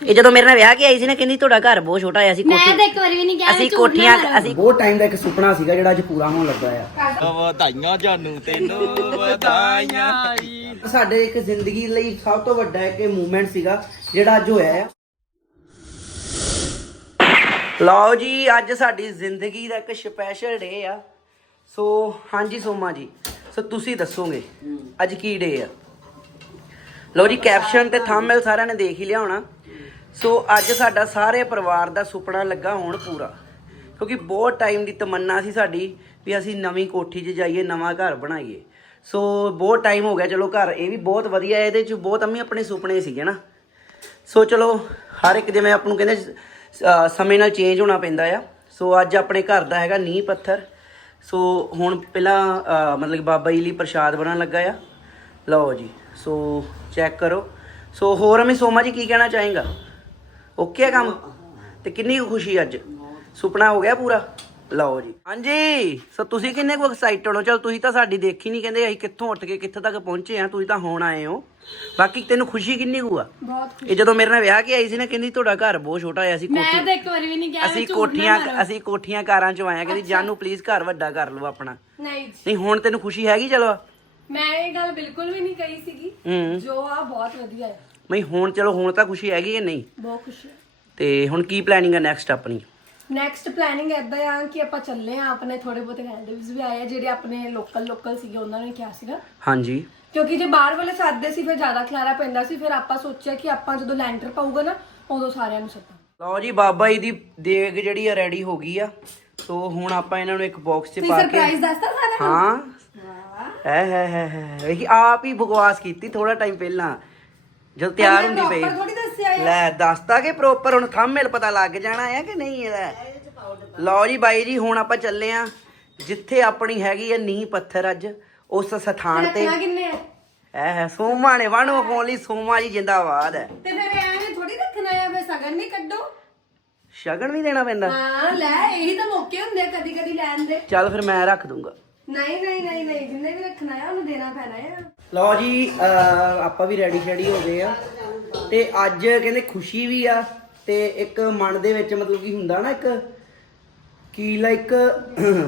ਇਹ ਜਦੋਂ ਮੇਰੇ ਨਾਲ ਵਿਆਹ ਕੇ ਆਈ ਸੀ ਨਾ ਕਹਿੰਦੀ ਤੁਹਾਡਾ ਘਰ ਬਹੁਤ ਛੋਟਾ ਆ ਅਸੀਂ ਮੈਂ ਕੋਠੀ ਤਾਂ ਇੱਕ ਵਾਰੀ ਵੀ ਨਹੀਂ ਕਿਹਾ ਅਸੀਂ ਕੋਠੀਆਂ। ਅਸੀਂ ਬਹੁਤ ਟਾਈਮ ਦਾ ਇੱਕ ਸੁਪਨਾ ਸੀਗਾ ਜਿਹੜਾ ਅੱਜ ਪੂਰਾ ਹੋਣ ਲੱਗਾ ਆ। ਵਧਾਈਆਂ ਜਾਨੂ ਤੈਨੂੰ ਵਧਾਈਆਂ। ਸਾਡੇ ਇੱਕ ਜ਼ਿੰਦਗੀ ਲਈ ਸਭ ਤੋਂ ਵੱਡਾ ਇੱਕ ਮੂਵਮੈਂਟ ਸੀਗਾ ਜਿਹੜਾ ਅੱਜ ਹੋਇਆ ਆ। ਲਓ ਜੀ ਅੱਜ ਸਾਡੀ ਜ਼ਿੰਦਗੀ ਦਾ ਇੱਕ ਸਪੈਸ਼ਲ ਡੇ ਆ। ਸੋ ਹਾਂਜੀ ਸੋਮਾ ਜੀ ਸੋ ਤੁਸੀਂ ਦੱਸੋਗੇ ਅੱਜ ਕੀ ਡੇ ਆ? ਲਓ ਜੀ ਕੈਪਸ਼ਨ ਤੇ ਥੰਬਨੇਲ ਸਾਰਿਆਂ ਨੇ ਦੇਖ ਹੀ ਲਿਆ ਹੋਣਾ। ਸੋ ਅੱਜ ਸਾਡਾ ਸਾਰੇ ਪਰਿਵਾਰ ਦਾ ਸੁਪਨਾ ਲੱਗਾ ਹੋਣ ਪੂਰਾ। ਕਿਉਂਕਿ ਬਹੁਤ ਟਾਈਮ ਦੀ ਤਮੰਨਾ ਸੀ ਸਾਡੀ ਵੀ ਅਸੀਂ ਨਵੀਂ ਕੋਠੀ 'ਚ ਜਾਈਏ, ਨਵਾਂ ਘਰ ਬਣਾਈਏ। ਸੋ ਬਹੁਤ ਟਾਈਮ ਹੋ ਗਿਆ, ਚਲੋ ਘਰ ਇਹ ਵੀ ਬਹੁਤ ਵਧੀਆ ਇਹਦੇ 'ਚ ਬਹੁਤ ਅੰਮੀ ਆਪਣੇ ਸੁਪਨੇ ਸੀਗੇ ਨਾ। ਸੋ ਚਲੋ ਹਰ ਇੱਕ ਜਿਵੇਂ ਆਪ ਨੂੰ ਕਹਿੰਦੇ ਸਮੇਂ ਨਾਲ ਚੇਂਜ ਹੋਣਾ ਪੈਂਦਾ ਆ। ਸੋ ਅੱਜ ਆਪਣੇ ਘਰ ਦਾ ਹੈਗਾ ਨੀਂਹ ਪੱਥਰ। ਸੋ ਹੁਣ ਪਹਿਲਾਂ ਮਤਲਬ ਬਾਬਾ ਜੀ ਲਈ ਪ੍ਰਸ਼ਾਦ ਬਣਨ ਲੱਗਾ ਆ। ਲਓ ਜੀ, ਸੋ ਚੈੱਕ ਕਰੋ। ਸੋ ਹੋਰ ਅਮੀ ਸੋਮਾ ਜੀ ਕੀ ਕਹਿਣਾ ਚਾਹੇਗਾ? ਓਕੇ ਆ ਕੰਮ? ਤੇ ਕਿੰਨੀ ਕੁ ਖੁਸ਼ੀ ਅੱਜ? ਸੁਪਨਾ ਹੋ ਗਿਆ ਪੂਰਾ? ਲਓ ਜੀ। ਹਾਂਜੀ ਸੋ ਤੁਸੀਂ ਕਿੰਨੇ ਕੁ ਐਕਸਾਈਟਡ ਹੋ ਚਲ ਤੁਸੀਂ ਤਾਂ ਸਾਡੀ ਦੇਖੀ ਨਹੀਂ ਕਹਿੰਦੇ ਅਸੀਂ ਕਿੱਥੋਂ ਉੱਠ ਕੇ ਕਿੱਥੇ ਤੱਕ ਪਹੁੰਚੇ ਆ ਤੁਸੀਂ ਤਾਂ ਹੁਣ ਆਏ ਹੋ। ਬਾਕੀ ਤੈਨੂੰ ਖੁਸ਼ੀ ਕਿੰਨੀ ਕੁ ਆ? ਬਹੁਤ ਇਹ ਜਦੋਂ ਮੇਰੇ ਨਾਲ ਵਿਆਹ ਕੇ ਆਈ ਸੀ ਨਾ ਕਹਿੰਦੀ ਤੁਹਾਡਾ ਘਰ ਬਹੁਤ ਛੋਟਾ ਹੈ ਅਸੀਂ ਮੈਂ ਤਾਂ ਇੱਕ ਵਾਰੀ ਵੀ ਨਹੀਂ ਕਿਹਾ ਅਸੀਂ ਕੋਠੀਆਂ। ਅਸੀਂ ਕੋਠੀਆਂ ਕਾਰਾਂ ਚ ਆਇਆ ਕਹਿੰਦੀ ਜਾਨੂ ਪਲੀਜ਼ ਘਰ ਵੱਡਾ ਕਰ ਲਓ ਆਪਣਾ। ਨਹੀਂ। ਜੀ, ਨਹੀਂ ਹੁਣ ਤੈਨੂੰ ਖੁਸ਼ੀ ਹੈਗੀ ਚਲੋ। ਮੈਂ ਇਹ ਗੱਲ ਬਿਲਕੁਲ ਵੀ ਨਹੀਂ ਕਹੀ ਸੀਗੀ। ਜੋ ਆ ਬਹੁਤ ਵਧੀਆ ਹੈ ਨਹੀਂ ਹੁਣ ਚਲੋ ਹੁਣ ਤਾਂ ਖੁਸ਼ੀ ਹੈਗੀ ਹੈ ਨਹੀਂ? ਬਹੁਤ ਖੁਸ਼ੀ ਹੈ। ਤੇ ਹੁਣ ਕੀ ਪਲੈਨਿੰਗ ਹੈ ਨੈਕਸਟ ਆਪਣੀ? ਨੈਕਸਟ ਪਲੈਨਿੰਗ ਐਦਾਂ ਆ ਕਿ ਆਪਾਂ ਚੱਲੇ ਆ ਆਪਣੇ ਥੋੜੇ ਬਹੁਤੇ ਰਿਲੇਟਿਵਸ ਵੀ ਆਏ ਆ ਜਿਹੜੇ ਆਪਣੇ ਲੋਕਲ ਲੋਕਲ ਸੀਗੇ ਉਹਨਾਂ ਨੇ ਕਿਹਾ ਸੀਗਾ ਹਾਂਜੀ। ਕਿਉਂਕਿ ਜੇ ਬਾਹਰ ਵਾਲੇ ਸਾਦੇ ਸੀ ਫਿਰ ਜ਼ਿਆਦਾ ਖਲਾਰਾ ਪੈਂਦਾ ਸੀ ਫਿਰ ਆਪਾਂ ਸੋਚਿਆ ਕਿ ਆਪਾਂ ਜਦੋਂ ਲੈਂਟਰ ਪਾਊਗਾ ਨਾ ਉਦੋਂ ਸਾਰਿਆਂ ਨੂੰ ਸੱਦਾਂ ਲਓ ਜੀ ਬਾਬਾ ਜੀ ਦੀ ਦੇਗ ਜਿਹੜੀ ਆ ਰੈਡੀ ਹੋ ਗਈ ਆ। ਸੋ ਹੁਣ ਆਪਾਂ ਇਹਨਾਂ ਨੂੰ ਇੱਕ ਬਾਕਸ 'ਚ ਪਾ ਕੇ ਸਰਪ੍ਰਾਈਜ਼ ਦੱਸਤਾ ਸਾਰਿਆਂ ਨੂੰ? ਹਾਂ। ਵਾਹ। ਹੈ ਹੈ ਹੈ ਹੈ ਇਹ ਆਪ ਹੀ ਬਕਵਾਸ ਕੀਤੀ ਥੋੜਾ ਟਾਈਮ ਪਹਿਲਾਂ। ਜਦ ਤਿਆਰ ਹੁੰਦੀ ਪਈ। ਦੱਸਿਆ ਹੈ। ਲੈ ਦੱਸਤਾ ਕਿ ਪ੍ਰੋਪਰ ਹੁਣ ਥੰਬਨੇਲ ਪਤਾ ਲੱਗ ਜਾਣਾ ਹੈ ਕਿ ਨਹੀਂ ਇਹਦਾ? ਲਓ ਜੀ ਬਾਈ ਜੀ ਹੁਣ ਆਪਾਂ ਚੱਲੇ ਆ ਜਿੱਥੇ ਆਪਣੀ ਹੈਗੀ ਹੈ ਨੀਂਹ ਪੱਥਰ ਅੱਜ ਉਸ ਸਥਾਨ ਤੇ ਰੱਖਣਾ ਕਿੰਨੇ ਆ? ਐ ਹੈ ਸੋਮਾ ਨੇ ਵਣ ਵਿਖਾਉਣ ਲਈ ਸੋਮਾ ਜੀ ਜਿੰਦਾਬਾਦ ਹੈ ਤੇ ਫਿਰ ਐਵੇਂ ਥੋੜੀ ਰੱਖਣਾ ਆ ਫਿਰ ਸਗਨ ਨਹੀਂ ਕੱਢੋ। ਸ਼ਗਨ ਵੀ ਦੇਣਾ ਪੈਂਦਾ? ਹਾਂ ਲੈ ਇਹੀ ਤਾਂ ਮੌਕੇ ਹੁੰਦੇ ਕਦੀ ਕਦੀ ਲੈਣ ਦੇ। ਚੱਲ ਫਿਰ ਮੈਂ ਰੱਖ ਦੂੰਗਾ। ਨਹੀਂ ਨਹੀਂ ਨਹੀਂ ਨਹੀਂ, ਜਿੰਨੇ ਵੀ ਰੱਖਣਾ ਆ, ਉਹਨੂੰ ਦੇਣਾ ਪੈਣਾ ਆ। ਲਓ ਜੀ, ਅਹ ਆਪਾਂ ਵੀ ਰੈਡੀ ਸ਼ੈਡੀ ਹੋ ਗਏ ਆ। ਤੇ ਅੱਜ ਕਹਿੰਦੇ ਖੁਸ਼ੀ ਵੀ ਆ, ਤੇ ਇੱਕ ਮਨ ਦੇ ਵਿੱਚ ਮਤਲਬ ਕੀ ਹੁੰਦਾ ਨਾ ਇੱਕ, ਕੀ ਲਾਈਕ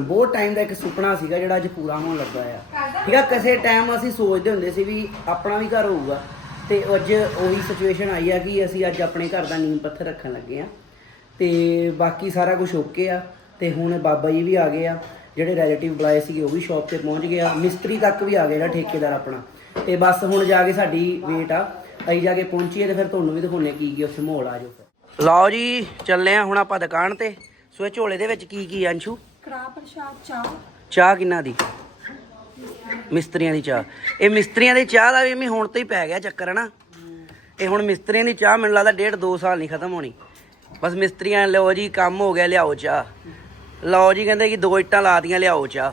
ਬਹੁਤ ਟਾਈਮ ਦਾ ਇੱਕ ਸੁਪਨਾ ਸੀਗਾ ਜਿਹੜਾ ਅੱਜ ਪੂਰਾ ਹੋਣ ਲੱਗਾ ਆ। ਠੀਕ ਆ, ਕਿਸੇ ਟਾਈਮ ਅਸੀਂ ਸੋਚਦੇ ਹੁੰਦੇ ਸੀ ਵੀ ਆਪਣਾ ਵੀ ਘਰ ਹੋਊਗਾ। ਤੇ ਅੱਜ ਉਹੀ ਸਿਚੁਏਸ਼ਨ ਆਈ ਆ ਕਿ ਅਸੀਂ ਅੱਜ ਆਪਣੇ ਘਰ ਦਾ ਨੀਂਹ ਪੱਥਰ ਰੱਖਣ ਲੱਗੇ ਆ। ਤੇ ਬਾਕੀ ਸਾਰਾ ਕੁਝ ਓਕੇ ਆ। ਤੇ ਹੁਣ ਬਾਬਾ ਜੀ ਵੀ ਆ ਗਏ ਆ। ਜਿਹੜੇ ਰਿਲੇਟਿਵ ਬੁਲਾਏ ਸੀਗੇ ਉਹ ਵੀ ਸ਼ਾਪ ਤੇ ਪਹੁੰਚ ਗਏ ਆ। ਮਿਸਤਰੀ ਤੱਕ ਵੀ ਆ ਗਏ ਜਿਹੜਾ ਠੇਕੇਦਾਰ ਆਪਣਾ। ਤੇ ਬਸ ਹੁਣ ਜਾ ਕੇ ਸਾਡੀ ਵੇਟ ਆ। ਅਸੀਂ ਜਾ ਕੇ ਪਹੁੰਚੀਏ ਤੇ ਫਿਰ ਤੁਹਾਨੂੰ ਵੀ ਦਿਖਾਉਣੇ ਕੀ ਕੀ ਉੱਥੇ ਮਾਹੌਲ ਆ ਜਾਓ ਲਓ ਜੀ ਚੱਲੇ ਆ ਹੁਣ ਆਪਾਂ ਦੁਕਾਨ ਤੇ। ਸੋ ਇਹ ਝੋਲੇ ਦੇ ਵਿੱਚ ਕੀ ਕੀ ਅੰਸ਼ੂ? ਕੜਾ ਪ੍ਰਸ਼ਾਦ ਚਾਹ। ਚਾਹ ਕਿੰਨਾ ਦੀ? ਮਿਸਤਰੀਆਂ ਦੀ ਚਾਹ। ਇਹ ਮਿਸਤਰੀਆਂ ਦੀ ਚਾਹ ਦਾ ਵੀ ਮੈਂ ਹੁਣ ਤੋਂ ਹੀ ਪੈ ਗਿਆ ਚੱਕਰ ਹੈ ਨਾ ਇਹ ਹੁਣ ਮਿਸਤਰੀਆਂ ਦੀ ਚਾਹ ਮੈਨੂੰ ਲੱਗਦਾ ਡੇਢ ਦੋ ਸਾਲ ਨਹੀਂ ਖਤਮ ਹੋਣੀ। ਬਸ ਮਿਸਤਰੀਆਂ ਲਓ ਜੀ ਕੰਮ ਹੋ ਗਿਆ ਲਿਆਓ ਚਾਹ। ਲਓ ਜੀ ਕਹਿੰਦੇ ਕਿ ਦੋ ਇੱਟਾਂ ਲਾਤੀਆਂ ਲਿਆਓ ਚਾਹ।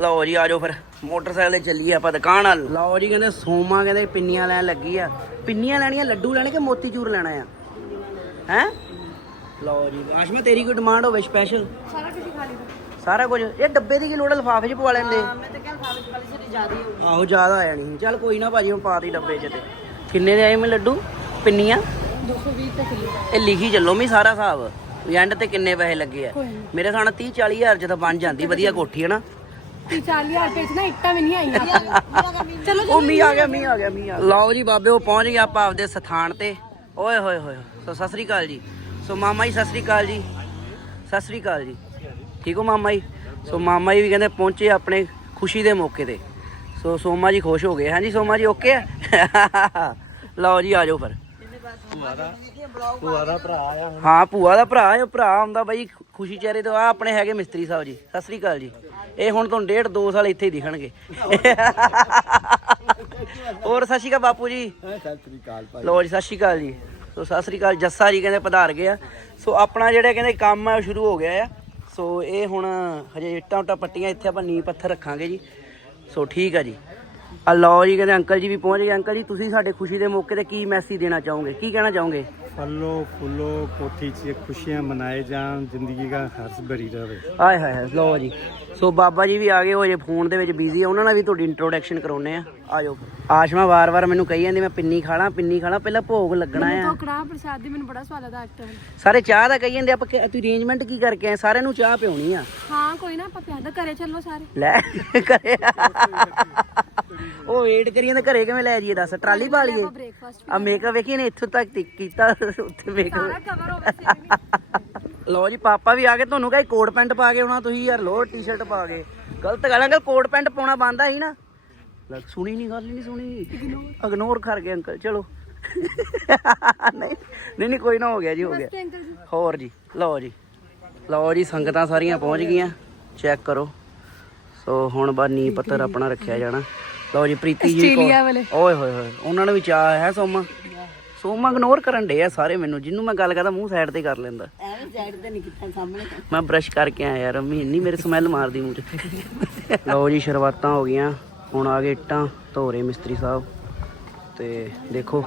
ਲਓ ਜੀ ਆਜੋ ਫਿਰ। ਮੋਟਰਸਾਈਕਲ ਤੇ ਚੱਲੀਏ ਆਪਾਂ ਦੁਕਾਨ ਵੱਲ। ਲਓ ਜੀ ਕਹਿੰਦੇ ਸੋਮਾ ਕਹਿੰਦੇ ਪਿੰਨੀਆਂ ਲੈਣ ਲੱਗੀ ਆ। ਪਿੰਨੀਆਂ ਲੈਣੀਆਂ ਲੱਡੂ ਲੈਣੇ ਕਿ ਮੋਤੀਚੂਰ ਲੈਣਾ ਆ? ਹੈ? ਲਓ ਜੀ ਆਸ਼ਮਾ ਤੇਰੀ ਕੋਈ ਡਿਮਾਂਡ ਹੋਵੇ ਸਪੈਸ਼ਲ ਸਾਰਾ ਕੁਝ ਖਾ ਲਈ ਸਾਰਾ ਕੁਝ ਇਹ ਡੱਬੇ ਦੀ ਕੀ ਲੋੜ ਲਫਾਫੇ 'ਚ ਪਵਾ ਲੈਂਦੇ? ਮੈਂ ਤਾਂ ਕਿਹਾ ਖਾਵੇ ਵਾਲੀ ਸਾਡੀ ਜ਼ਿਆਦਾ ਹੋਊਗੀ ਆਹੋ ਜ਼ਿਆਦਾ ਆ ਜਾਣੀ ਚੱਲ ਕੋਈ ਨਾ ਭਾਜੀ ਮੈਂ ਪਾ ਦੀ ਡੱਬੇ 'ਚ ਤੇ। ਕਿੰਨੇ ਦੇ ਆਏ ਮੈਂ ਲੱਡੂ? ਪਿੰਨੀਆਂ? 220 ਰੁਪਏ ਕਿਲੋ। ਇਹ ਲਿਖੀ ਚੱਲੋ ਮੈਂ ਸਾਰਾ ਹਿਸਾਬ। ਵੀ ਐਂਡ ਤੇ ਕਿੰਨੇ ਪੈਸੇ ਲੱਗੇ ਆ? ਕੋਈ। ਮੇਰੇ ਸਾਨਾ 30 40 ਹਜ਼ਾਰ 'ਚ ਤਾਂ ਬਣ ਜਾਂਦੀ ਵਧੀਆ ਕੋਠੀ ਹੈ ਨਾ। 40000 ਰੁਪਏ ਚ ਨਾ ਇੱਟਾਂ ਵੀ ਨਹੀਂ ਆਈਆਂ। ਚਲੋ ਉਹ ਮੀ ਆ ਗਿਆ ਮੀ ਆ ਗਿਆ ਮੀ ਆ ਗਿਆ। ਲਓ ਜੀ ਬਾਬੇ ਉਹ ਪਹੁੰਚ ਗਿਆ ਆਪਾਂ ਆਪਦੇ ਸਥਾਨ ਤੇ। ਓਏ ਹੋਏ ਹੋਏ ਸੋ ਸਤਿ ਸ੍ਰੀ ਅਕਾਲ ਜੀ। ਸੋ ਮਾਮਾ ਜੀ ਸਤਿ ਸ੍ਰੀ ਅਕਾਲ ਜੀ। ਸਤਿ ਸ੍ਰੀ ਅਕਾਲ ਜੀ। ਠੀਕ ਹੋ ਮਾਮਾ ਜੀ? ਸੋ ਮਾਮਾ ਜੀ ਵੀ ਕਹਿੰਦੇ ਪਹੁੰਚੇ ਆਪਣੇ ਖੁਸ਼ੀ ਦੇ ਮੌਕੇ ਤੇ। ਸੋ ਸੋਮਾ ਜੀ ਖੁਸ਼ ਹੋ ਗਏ। ਹਾਂਜੀ ਸੋਮਾ ਜੀ ਓਕੇ ਆ? ਲਓ ਜੀ ਆ ਜਾਓ ਫਿਰ। ਭੂਆ ਦਾ। ਭਰਾ ਆ ਹਾਂ ਭੂਆ ਦਾ ਭਰਾ ਹੈ ਭਰਾ ਆਉਂਦਾ ਬਾਈ ਖੁਸ਼ੀ ਚਿਹਰੇ ਤੋਂ। ਆ ਆਪਣੇ ਹੈਗੇ ਮਿਸਤਰੀ ਸਾਹਿਬ ਜੀ ਸਤਿ ਸ੍ਰੀ ਅਕਾਲ ਜੀ। ਇਹ ਹੁਣ ਤੁਹਾਨੂੰ ਡੇਢ ਦੋ ਸਾਲ ਇੱਥੇ ਹੀ ਦਿਖਣਗੇ। ਹੋਰ ਸਤਿ ਸ਼੍ਰੀ ਅਕਾਲ ਬਾਪੂ ਜੀ। ਸਤਿ ਸ੍ਰੀ ਅਕਾਲ ਭਾਈ। ਲੋ ਜੀ ਸਤਿ ਸ਼੍ਰੀ ਅਕਾਲ ਜੀ। ਸੋ ਸਤਿ ਸ਼੍ਰੀ ਅਕਾਲ ਜੱਸਾ ਜੀ ਕਹਿੰਦੇ ਪਧਾਰ ਗਏ ਆ। ਸੋ ਆਪਣਾ ਜਿਹੜਾ ਕਹਿੰਦੇ ਕੰਮ ਉਹ ਸ਼ੁਰੂ ਹੋ ਗਿਆ ਆ। ਸੋ ਇਹ ਹੁਣ ਹਜੇ ਇੱਟਾਂ ਉੱਟਾਂ ਪੱਟੀਆਂ ਇੱਥੇ ਆਪਾਂ ਨੀਂਹ ਪੱਥਰ ਰੱਖਾਂਗੇ ਜੀ। ਸੋ ਠੀਕ ਆ ਜੀ। ਆ ਲਓ ਜੀ ਕਹਿੰਦੇ ਅੰਕਲ ਜੀ ਵੀ ਪਹੁੰਚ ਗਏ। ਅੰਕਲ ਜੀ ਤੁਸੀਂ ਸਾਡੇ ਖੁਸ਼ੀ ਦੇ ਮੌਕੇ ਤੇ ਕੀ ਮੈਸੇਜ ਦੇਣਾ ਚਾਹੋਗੇ? ਕੀ ਕਹਿਣਾ ਚਾਹੋਗੇ? ਫਲੋ ਫੁੱਲੋ ਕੋਠੀ 'ਚ ਖੁਸ਼ੀਆਂ ਮਨਾਏ ਜਾਣ ਜ਼ਿੰਦਗੀ ਦਾ ਹਰਸ ਭਰੀ ਰਹੇ ਆਏ ਹਾਏ ਹਾਏ ਲਓ ਜੀ। ਸੋ ਬਾਬਾ ਜੀ ਵੀ ਆ ਗਏ ਹੋ ਜੇ ਫੋਨ ਦੇ ਵਿੱਚ ਬਿਜ਼ੀ ਆ। ਉਹਨਾਂ ਨਾਲ ਵੀ ਤੁਹਾਡੀ ਇੰਟਰੋਡਕਸ਼ਨ ਕਰਾਉਨੇ ਆ। ਆ ਆਸ਼ਮਾ ਵਾਰ-ਵਾਰ ਮੈਨੂੰ ਕਹੀ ਜਾਂਦੀ ਮੈਂ ਪਿੰਨੀ ਖਾਣਾ ਪਿੰਨੀ ਖਾਣਾ ਪਹਿਲਾਂ ਭੋਗ ਲੱਗਣਾ ਆ। ਟੋਕੜਾ ਪ੍ਰਸਾਦ ਦੀ ਮੈਨੂੰ ਬੜਾ ਸਵਾਦ ਆਦਾ ਐਕਟਰ ਸਾਰੇ ਚਾਹ ਦਾ ਕਹੀ ਜਾਂਦੇ ਆਪਾਂ ਕਿ- ਤੁਸੀਂ ਅਰੇਂਜਮੈਂਟ ਕੀ ਕਰਕੇ ਆਏ? ਸਾਰਿਆਂ ਨੂੰ ਚਾਹ ਪਿਉਣੀ ਆ? ਹਾਂ ਕੋਈ ਨਾ ਆਪਾਂ ਪਿਆਦਾ ਘਰੇ ਚੱਲੋ ਸਾਰੇ। ਲੈ ਕਰਿਆ ਉਹ ਵੇਟ ਕਰੀ ਜਾਂਦੇ ਘਰੇ ਕਿਵੇਂ ਲੈ ਜਾਈਏ ਦੱਸ ਟਰਾਲੀ ਪਾ ਲਈਏ। ਆ ਮੇਕਅਪ ਵੇਖੀ ਇਹਨੇ ਇੱਥੋਂ ਤੱਕ ਤੀ- ਕੀਤਾ ਉੱਥੇ ਮੇਕਅਪ ਲਓ ਜੀ ਪਾਪਾ ਵੀ ਆ ਗਏ ਤੁਹਾਨੂੰ ਕਹੇ ਕੋਟ ਪੈਂਟ ਪਾ ਕੇ ਆਉਣਾ ਤੁਸੀਂ ਯਾਰ ਲੋਅਰ ਟੀ-ਸ਼ਰਟ ਪਾ ਕੇ। ਗਲਤ ਗੱਲ ਅੰਕਲ ਕੋਟ ਪੈਂਟ ਪਾਉਣਾ ਬੰਦਾ ਸੀ ਨਾ। ਸੁਣੀ ਨਹੀਂ ਗੱਲ ਨਹੀਂ ਸੁਣੀ। ਇਗਨੋਰ ਕਰ ਗਏ ਅੰਕਲ ਚਲੋ। ਨਹੀਂ ਨਹੀਂ ਨਹੀਂ ਕੋਈ ਨਾ ਹੋ ਗਿਆ ਜੀ ਹੋ ਗਿਆ। ਹੋਰ ਜੀ ਲਓ ਜੀ। ਲਓ ਜੀ ਸੰਗਤਾਂ ਸਾਰੀਆਂ ਪਹੁੰਚ ਗਈਆਂ। ਚੈੱਕ ਕਰੋ। ਸੋ ਹੁਣ ਬਾ ਨੀ ਪੱਤਰ ਆਪਣਾ ਰੱਖਿਆ ਜਾਣਾ। ਲਓ ਜੀ ਪ੍ਰੀਤੀ ਜੀ ਆਸਟ੍ਰੇਲੀਆ ਵਾਲੇ। ਓਏ ਹੋਏ ਹੋਏ ਉਹਨਾਂ ਨੂੰ ਵੀ ਚਾਹ ਹੈ ਸੋਮਾ। ਸੋਮਾ ਇਗਨੋਰ ਕਰਨ ਡੇ ਆ ਸਾਰੇ ਮੈਨੂੰ ਜਿੰਨੂੰ ਮੈਂ ਗੱਲ ਕਰਦਾ ਮੂੰਹ ਸਾਈਡ ਤੇ ਕਰ ਲੈਂਦਾ। ਐਵੇਂ ਸਾਈਡ ਤੇ ਨਹੀਂ ਕੀਤਾ ਸਾਹਮਣੇ। ਮੈਂ ਬ੍ਰਸ਼ ਕਰਕੇ ਆਇਆ ਯਾਰ ਅੰਮੀ ਇੰਨੀ ਮੇਰੇ ਸਮੈਲ ਮਾਰਦੀ ਮੂੰਹ 'ਚ। ਲਓ ਜੀ ਸ਼ੁਰੂਆਤਾਂ ਹੋ ਗਈਆਂ। ਹੁਣ ਆ ਗਏ ਇੱਟਾਂ ਧੋਰੇ ਮਿਸਤਰੀ ਸਾਹਿਬ। ਤੇ ਦੇਖੋ।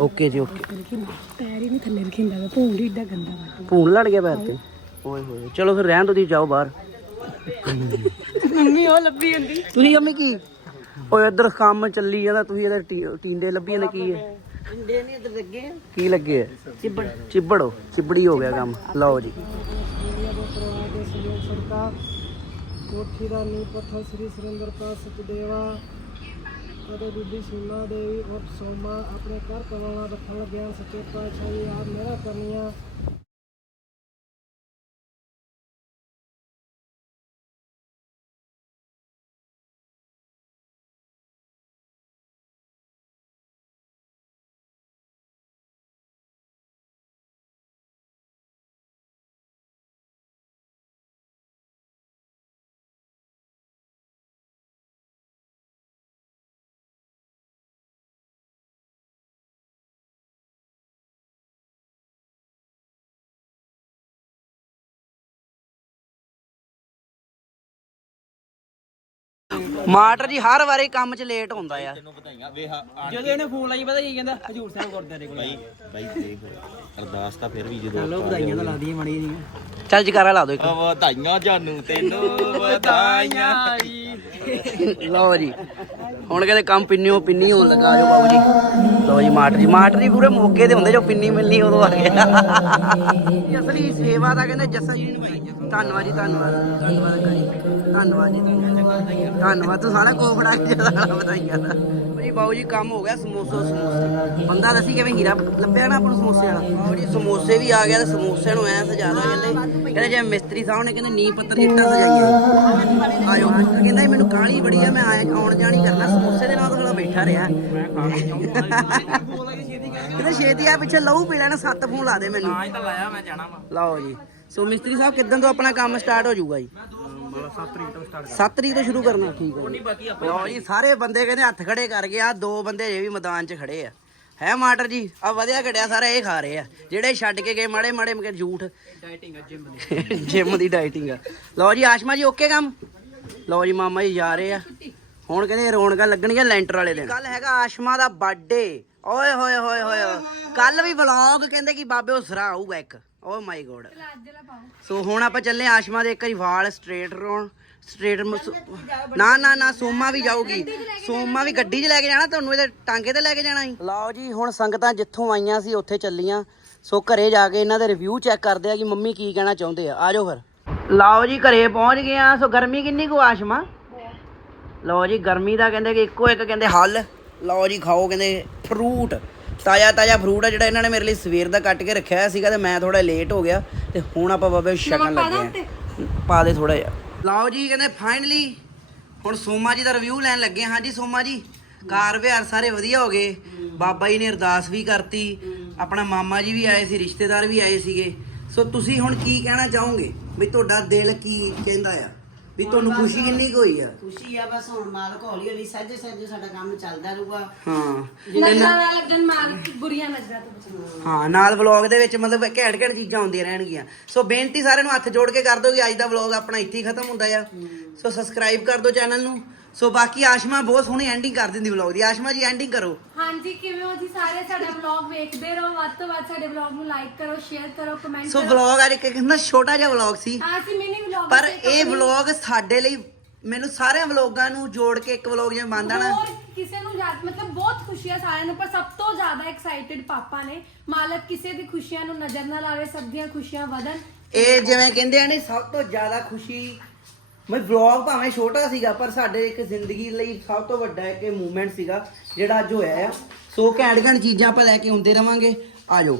ਓਕੇ ਜੀ ਓਕੇ ਪੈਰ ਹੀ ਨਹੀਂ ਥੱਲੇ ਰਖਿੰਦਾ ਗੰਦਾ ਭੂਣ ਲੜ ਗਿਆ ਪੈਰ ਤੇ। ਓਏ ਹੋਏ ਚਲੋ ਫਿਰ ਰਹਿਣ ਦੋ ਤੁਸੀਂ ਜਾਓ ਬਾਹਰ। ਮੰਮੀ ਉਹ ਲੱਭੀ ਜਾਂਦੀ। ਤੁਸੀਂ ਅੰਮੀ ਕੀ? ਓਏ ਇੱਧਰ ਕੰਮ ਚੱਲੀ ਜਾਂਦਾ ਤੁਸੀਂ ਇਹਦੇ ਟੀ- ਟੀਂਡੇ ਲੱਭੀ ਜਾਂਦੇ ਕੀ ਹੈ? ਇੰਡੇ ਨੇ ਇੱਧਰ ਲੱਗੇ। ਆ। ਕੀ ਲੱਗੇ ਹੈ ਚਿੱਬੜ। ਚਿੱਬੜੋ ਚਿੱਬੜੀ ਹੋ ਗਿਆ ਕੰਮ। ਲਓ ਜੀ। ਕੋਠੀ ਦਾ ਨੀ ਪੱਥਰ ਸ੍ਰੀ ਸੁਰਿੰਦਰ ਪਾਸ ਸਚਦੇਵਾ ਅਤੇ ਬੀਬੀ ਸੀਮਾ ਦੇਵੀ ਉਪ ਸੋਮਾ ਆਪਣੇ ਘਰ ਪਰਵਾਣਾ ਰੱਖਣ ਲੱਗਿਆ ਸੱਚੇ ਪਾਤਸ਼ਾਹ ਜੀ ਆਪ ਮੇਰਾ ਕਰਨੀਆਂ। ਮਾਸਟਰ ਜੀ ਹਰ ਵਾਰੀ ਕੰਮ 'ਚ ਲੇਟ ਹੁੰਦਾ ਆ ਵਧਾਈਆਂ। ਵੇਖ ਜਦੋਂ ਇਹਨੇ ਫੋਨ ਲਾਈ ਪਤਾ ਕੀ ਕਹਿੰਦਾ? ਹਜੂਰ ਸਾਹਿਬ ਗੁਰਦੁਆਰੇ ਕੋਲ ਬਾਈ ਬਾਈ ਦੇਖ ਅਰਦਾਸ ਤਾਂ ਫਿਰ ਵੀ ਜਦੋਂ ਲੋ ਵਧਾਈਆਂ ਤਾਂ ਲਾਦੀਆਂ ਚੱਲ ਜਕਾਰਾ ਲਾ ਦਿਓ ਇੱਕ। ਆ ਵਧਾਈਆਂ ਜਾਨੂ ਤੈਨੂੰ ਵਧਾਈਆਂ। ਜੀ ਲਓ ਜੀ। ਹੁਣ ਕਹਿੰਦੇ ਕੰਮ ਪਿੰਨੀਓ ਪਿੰਨੀ ਹੋਣ ਲੱਗਾ, ਆਜੋ ਬਾਬੂ ਜੀ। ਲਓ ਜੀ, ਮਾਸਟਰ ਜੀ। ਮਾਸਟਰ ਜੀ ਪੂਰੇ ਮੌਕੇ ਤੇ ਹੁੰਦੇ ਜੋ ਪਿੰਨੀ ਮਿਲਣੀ ਉਦੋਂ ਆ ਗਏ। ਅਸਲੀ ਸੇਵਾ ਦਾ ਕਹਿੰਦੇ ਜੱਸਾ ਜੀ ਨਿਭਾਈ ਧੰਨਵਾਦ ਜੀ, ਧੰਨਵਾਦ। ਧੰਨਵਾਦ ਅੰਕਲ ਜੀ। ਧੰਨਵਾਦ ਜੀ। ਧੰਨਵਾਦ। ਤੂੰ ਸਾਰਾ ਕੋਫੜਾ ਜ਼ਿਆਦਾ ਵਧਾਈਆਂ ਦਾ ਜੀ ਬਾਬੂ ਜੀ ਕੰਮ ਹੋ ਗਿਆ ਸਮੋਸੋ ਸਮੋਸੇ। ਬੰਦਾ ਦੱਸੀ ਕਿਵੇਂ ਹੀਰਾ ਲੱਭਿਆ ਨਾ ਆਪਾਂ ਨੂੰ ਸਮੋਸੇ ਵਾਲਾ? ਬਾਬੂ ਜੀ ਸਮੋਸੇ ਵੀ ਆ ਗਿਆ ਤੇ ਸਮੋਸੇ ਨੂੰ ਐ ਸਜਾਦਾ ਕਹਿੰਦੇ ਕਹਿੰਦੇ ਜਿਵੇਂ ਮਿਸਤਰੀ ਸਾਹਿਬ ਨੇ ਕਹਿੰਦੇ ਨੀ ਪੱਤਰ ਇੱਟਾਂ ਸਜਾਈਆਂ ਆਇਓ ਕਹਿੰਦਾ ਮੈਨੂੰ ਕਾਹਲੀ ਬੜੀ ਆ ਮੈਂ ਆਇਆ ਆਉਣ ਜਾਣੀ ਕਰਨਾ। ਸਮੋਸੇ ਦੇ ਨਾਲ ਤਾਂ ਥੋੜਾ ਬੈਠਾ ਰਿਹਾ। ਕਹਿੰਦਾ ਛੇਤੀ ਆ ਪਿੱਛੇ ਲਹੂ ਪੀ ਲੈਣਾ ਸੱਤ ਫੋਨ ਲਾ ਦੇ ਮੈਨੂੰ। ਤਾਂ ਲਾਇਆ ਮੈਂ ਜਾਣਾ ਵਾ। ਲਓ ਜੀ। ਸੋ ਮਿਸਤਰੀ ਸਾਹਿਬ ਕਿਦਾਂ ਤੋਂ ਆਪਣਾ ਕੰਮ ਸਟਾਰਟ ਹੋ ਜਾਊਗਾ ਜੀ? 7 ਤਰੀਕ ਤੋਂ ਸਟਾਰਟ 7 ਤਰੀਕ ਤੋਂ ਸ਼ੁਰੂ ਕਰਨਾ ਠੀਕ ਹੈ। ਬਾਕੀ ਲਓ ਜੀ ਸਾਰੇ ਬੰਦੇ ਕਹਿੰਦੇ ਹੱਥ ਖੜੇ ਕਰ ਗਏ ਆ ਦੋ ਬੰਦੇ ਜੇ ਵੀ ਮੈਦਾਨ 'ਚ ਖੜੇ ਆ। ਹੈ ਮਾਟਰ ਜੀ ਆ ਵਧਿਆ ਘਟਿਆ ਸਾਰਾ ਇਹ ਖਾ ਰਹੇ ਆ। ਜਿਹੜੇ ਛੱਡ ਕੇ ਗਏ ਮਾੜੇ ਮਾੜੇ ਮਗੇ ਝੂਠ। ਡਾਈਟਿੰਗ ਜਿਮ ਦੀ। ਜਿਮ ਦੀ ਡਾਈਟਿੰਗ ਆ। ਲਓ ਜੀ ਆਸ਼ਮਾ ਜੀ ਓਕੇ ਕੰਮ? ਲਓ ਜੀ ਮਾਮਾ ਜੀ ਜਾ ਰਹੇ ਆ। ਹੁਣ ਕਹਿੰਦੇ ਰੌਣਕਾਂ ਲੱਗਣਗੀਆਂ ਲੈਂਟਰ ਵਾਲੇ ਦਿਨ। ਕੱਲ ਹੈਗਾ ਆਸ਼ਮਾ ਦਾ ਬਰਥਡੇ ਓਏ ਹੋਏ ਹੋਏ ਹੋਏ। ਕੱਲ ਵੀ ਵਲੌਗ ਕਹਿੰਦੇ ਕਿ ਬਾਬੇ ਉਸਰਾ ਆਊਗਾ ਇੱਕ। ਓ ਮਾਈ ਗੋਡ ਸੋ ਹੁਣ ਆਪਾਂ ਚੱਲੇ ਆਸ਼ਮਾ ਦੇ ਇੱਕ ਵਾਰੀ ਵਾਲ ਸਟ੍ਰੇਟ ਰੋਣ। ਸਟ੍ਰੇਟ ਨਾ ਨਾ ਨਾ ਸੋਮਾ ਵੀ ਜਾਊਗੀ। ਸੋਮਾ ਵੀ ਗੱਡੀ 'ਚ ਲੈ ਕੇ ਜਾਣਾ ਤੁਹਾਨੂੰ ਇਹਦੇ ਟਾਂਗੇ ਤੇ ਲੈ ਕੇ ਜਾਣਾ ਸੀ। ਲਓ ਜੀ ਹੁਣ ਸੰਗਤਾਂ ਜਿੱਥੋਂ ਆਈਆਂ ਸੀ ਉੱਥੇ ਚੱਲੀਆਂ। ਸੋ ਘਰੇ ਜਾ ਕੇ ਇਹਨਾਂ ਦੇ ਰਿਵਿਊ ਚੈੱਕ ਕਰਦੇ ਆ ਕਿ ਮੰਮੀ ਕੀ ਕਹਿਣਾ ਚਾਹੁੰਦੇ ਆ। ਆਜੋ ਫਿਰ। ਲਓ ਜੀ ਘਰੇ ਪਹੁੰਚ ਗਏ ਆ ਸੋ ਗਰਮੀ ਕਿੰਨੀ ਕੁ ਆਸ਼ਮਾ? ਲਓ ਜੀ ਗਰਮੀ ਦਾ ਕਹਿੰਦੇ ਕਿ ਇੱਕੋ ਇੱਕ ਕਹਿੰਦੇ ਹੱਲ। ਲਓ ਜੀ ਖਾਓ ਕਹਿੰਦੇ ਫਰੂਟ ਤਾਜ਼ਾ ਤਾਜ਼ਾ ਫਰੂਟ ਆ ਜਿਹੜਾ ਇਹਨਾਂ ਨੇ ਮੇਰੇ ਲਈ ਸਵੇਰ ਦਾ ਕੱਟ ਕੇ ਰੱਖਿਆ ਸੀਗਾ ਤੇ ਮੈਂ ਥੋੜਾ ਲੇਟ ਹੋ ਗਿਆ ਤੇ ਹੁਣ ਆਪਾਂ ਬਾਬੇ ਛਕਣ ਲੱਗੇ ਆ ਪਾ ਦੇ ਥੋੜਾ ਜਿਹਾ। ਲਓ ਜੀ ਕਹਿੰਦੇ ਫਾਈਨਲੀ ਹੁਣ ਸੋਮਾ ਜੀ ਦਾ ਰਿਵਿਊ ਲੈਣ ਲੱਗੇ ਹਾਂ। ਹਾਂਜੀ ਸੋਮਾ ਜੀ ਕਾਰ ਵਿਹਾਰ ਸਾਰੇ ਵਧੀਆ ਹੋ ਗਏ। ਬਾਬਾ ਜੀ ਨੇ ਅਰਦਾਸ ਵੀ ਕਰਤੀ। ਆਪਣਾ ਮਾਮਾ ਜੀ ਵੀ ਆਏ ਸੀ ਰਿਸ਼ਤੇਦਾਰ ਵੀ ਆਏ ਸੀਗੇ। ਸੋ ਤੁਸੀਂ ਹੁਣ ਕੀ ਕਹਿਣਾ ਚਾਹੋਗੇ? ਵੀ ਤੁਹਾਡਾ ਦਿਲ ਕੀ ਕਹਿੰਦਾ ਆ? ਵੀ ਤੁਹਾਨੂੰ ਖੁਸ਼ੀ ਕਿੰਨੀ ਕੁ ਹੋਈ ਆ? ਖੁਸ਼ੀ ਆ ਬਸ ਹੁਣ ਮਾਲਕ ਹੌਲੀ ਹੌਲੀ ਸਹਿਜੇ ਸਹਿਜੇ ਸਾਡਾ ਕੰਮ ਚੱਲਦਾ ਰਹੂਗਾ। ਹਾਂ। ਨਜ਼ਰਾਂ ਨਾਲ ਲੱਗਣ ਮਾਰ ਬੁਰੀਆਂ ਨਜ਼ਰਾਂ ਤੋਂ ਬਚਣਾ। ਹਾਂ ਨਾਲ ਵਲੌਗ ਦੇ ਵਿੱਚ ਮਤਲਬ ਘੈਂਟ ਘੈਂਟ ਚੀਜ਼ਾਂ ਹੁੰਦੀਆਂ ਰਹਿਣਗੀਆਂ। ਸੋ ਬੇਨਤੀ ਸਾਰਿਆਂ ਨੂੰ ਹੱਥ ਜੋੜ ਕੇ ਕਰ ਦਿਓ ਕਿ ਅੱਜ ਦਾ ਵਲੌਗ ਆਪਣਾ ਇੱਥੇ ਹੀ ਖਤਮ ਹੁੰਦਾ ਆ। ਸੋ ਸਬਸਕ੍ਰਾਈਬ ਕਰ ਦਿਓ ਚੈਨਲ ਨੂੰ। ਸੋ ਬਾਕੀ ਆਸ਼ਮਾ ਬਹੁਤ ਸੋਹਣੀ ਐਂਡਿੰਗ ਕਰ ਦਿੰਦੀ ਵਲੌਗ ਦੀ। ਆਸ਼ਮਾ ਜੀ ਐਂਡਿੰਗ ਕਰੋ। ਹਾਂਜੀ ਕਿਵੇਂ ਹੋ ਜੀ ਸਾਰੇ ਸਾਡਾ ਵਲੌਗ ਵੇਖਦੇ ਰਹੋ। ਵੱਧ ਤੋਂ ਵੱਧ ਸਾਡੇ ਵਲੌਗ ਨੂੰ ਲਾਈਕ ਕਰੋ ਸ਼ੇਅਰ ਕਰੋ ਕਮੈਂਟ ਸੋ ਕਰੋ। ਵਲੌਗ ਅੱਜ ਇੱਕ ਕਿੰਨਾ ਛੋਟਾ ਜਿਹਾ ਵਲੌਗ ਸੀ। ਹਾਂ ਅਸੀਂ ਮਿਨੀ ਵਲੌਗ ਪਰ ਇਹ ਵਲੌਗ ਸਾਡੇ ਲਈ ਮੈਨੂੰ ਸਾਰੇ ਵਲੌਗਾਂ ਨੂੰ ਜੋੜ ਕੇ ਇੱਕ ਵਲੌਗ ਮੰਨਦਾ ਨਾ। ਹੋਰ ਕਿਸੇ ਨੂੰ ਜ਼ਿਆਦਾ ਮਤਲਬ ਬਹੁਤ ਖੁਸ਼ੀ ਆ ਸਾਰਿਆਂ ਨੂੰ ਪਰ ਸਭ ਤੋਂ ਜ਼ਿਆਦਾ ਐਕਸਾਈਟਿਡ ਪਾਪਾ ਨੇ। ਮਾਲਕ ਕਿਸੇ ਦੀ ਖੁਸ਼ੀਆਂ ਨੂੰ ਨਜ਼ਰ ਨਾ ਲਾਵੇ ਸਭ ਦੀਆਂ ਖੁਸ਼ੀਆਂ ਵਧਣ। ਇਹ ਜਿਵੇਂ ਕਹਿੰਦੇ ਆ ਨੇ ਸਭ ਤੋਂ ਜ਼ਿਆਦਾ ਖੁਸ਼ੀ ਮੈਂ ਵਲੌਗ ਭਾਵੇਂ ਛੋਟਾ ਸੀਗਾ, ਪਰ ਸਾਡੇ ਇੱਕ ਜ਼ਿੰਦਗੀ ਲਈ ਸਭ ਤੋਂ ਵੱਡਾ ਇੱਕ ਮੂਵਮੈਂਟ ਸੀਗਾ, ਜਿਹੜਾ ਅੱਜ ਹੋਇਆ ਆ। ਸੋ ਘੈਂਟ ਘੈਂਟ ਚੀਜ਼ਾਂ ਆਪਾਂ ਲੈ ਕੇ ਆਉਂਦੇ ਰਵਾਂਗੇ। ਆ ਜਾਓ।